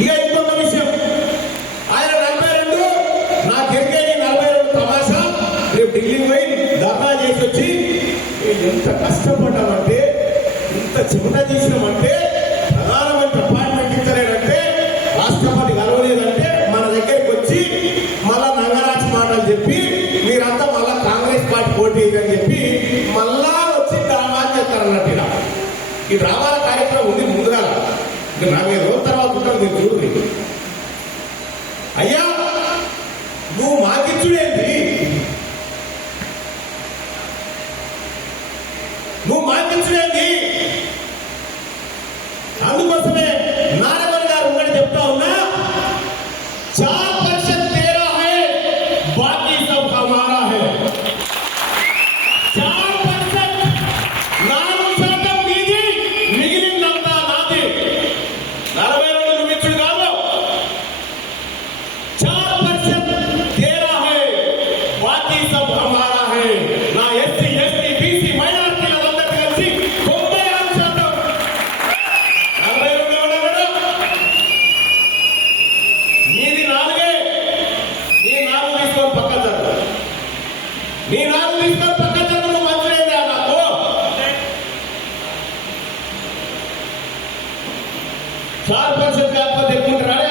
ఇక ఇంకొక విషయం. ఆయన నలభై రెండు నాకు ఎరిగేది నలభై రెండు తమాషా. రేపు ఢిల్లీ పోయి ధర్నా చేసి వచ్చి ఎంత కష్టపడ్డామంటే ఇంత చెమట చేసినామంటే ప్రధానమంత్రి అపాయింట్మెంట్ ఇస్తలేదంటే రాష్ట్రపతి కలవలేదంటే మన దగ్గరికి వచ్చి మళ్ళా నంగరాజు మాటలు చెప్పి మీరంతా మళ్ళా కాంగ్రెస్ పార్టీ పోటీ అని చెప్పి మళ్ళా వచ్చి డ్రామా చేస్తారన్నట్టు ఈ డ్రామాల కార్యక్రమం ఉంది ముందుగా ఇంకా నలభై రోజుల తర్వాత ఉంటాం మీరు చూడండి. అయ్యా నువ్వు మాకిచ్చుడేంటి నువ్వు మాకిచ్చుడేంటి అందుకోసమే చార్ పర్సెంట్ కాకపోతే ఎక్కుంటారా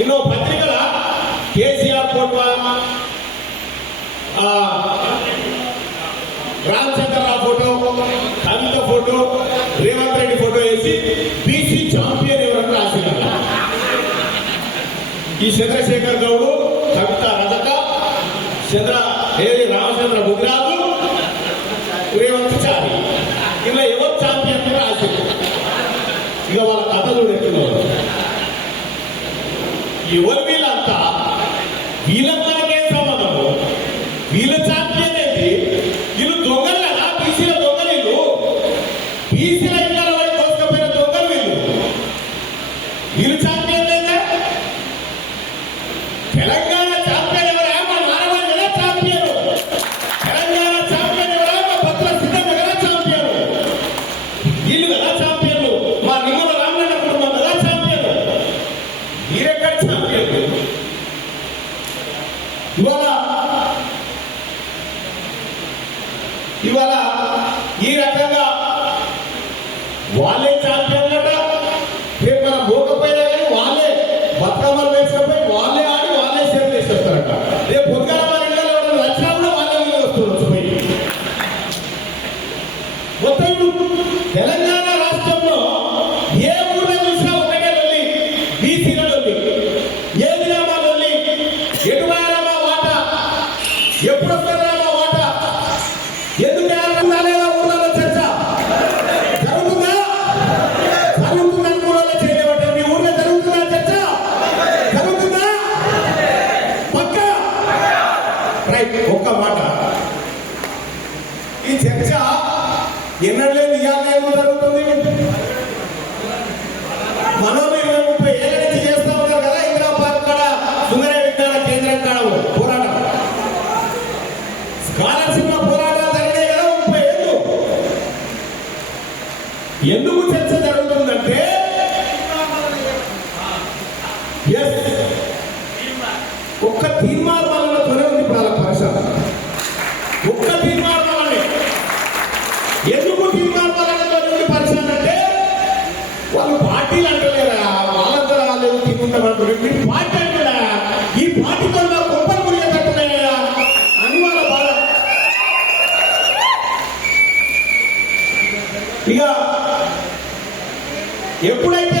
ఎన్నో పత్రికల కేసీఆర్ ఫోటో ఆ, Ramachandrarao photo Kavitha photo Revanth Reddy photo వేసి బీసీ ఛాంపియన్ ఎవరన్నా రాసినారు ఈ చంద్రశేఖర్ గౌడు కవిత రజక చంద్ర ఏది రామచంద్ర ముదిరాజు రేవంత్ చారి ఇలా ఎవరు ఛాంపియన్ అని రాసింది ఇక వాళ్ళ కథ చూడెత్తున్నారు ఎవరు వీళ్ళంతా వీళ్ళ రైట్ ఒక్క మాట. ఈ చర్చ ఎన్నడలే ఇవాళ ఏమో జరుగుతుంది. మనం ఇరవై ముప్పై ఏళ్ళ నుంచి చేస్తా ఉన్నారు కదా ఇందిరా పార్క్ కాడ సుందర విజ్ఞాన కేంద్రం కాడ పోరాటం. స్కాలర్షిప్ పోరాటాలు కదా ముప్పై ఏళ్ళు. ఎందుకు చర్చ జరుగుతుందంటే ఒక్క తీర్మానం ఇప్పుడు ఒక్క తీర్మానం ఎందుకు తీర్మానాలని వలనతో అంటే వాళ్ళు పార్టీలు అంటలేరా? వాళ్ళంతా రాలేదు తీసుకుంటామంటారు పార్టీ అంటారా ఈ పార్టీతో నా కుప్పలు మురిగేటట్టున్నాయా? అని వాళ్ళ బాధ. ఇక ఎప్పుడైతే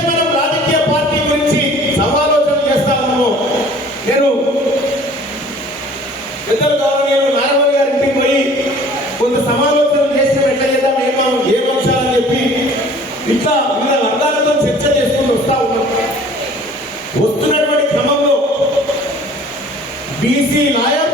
ఇట్లా వివిధ వర్గాలతో చర్చ చేసుకుని వస్తా ఉన్నాం. వస్తున్నటువంటి క్రమంలో బీసీ లాయర్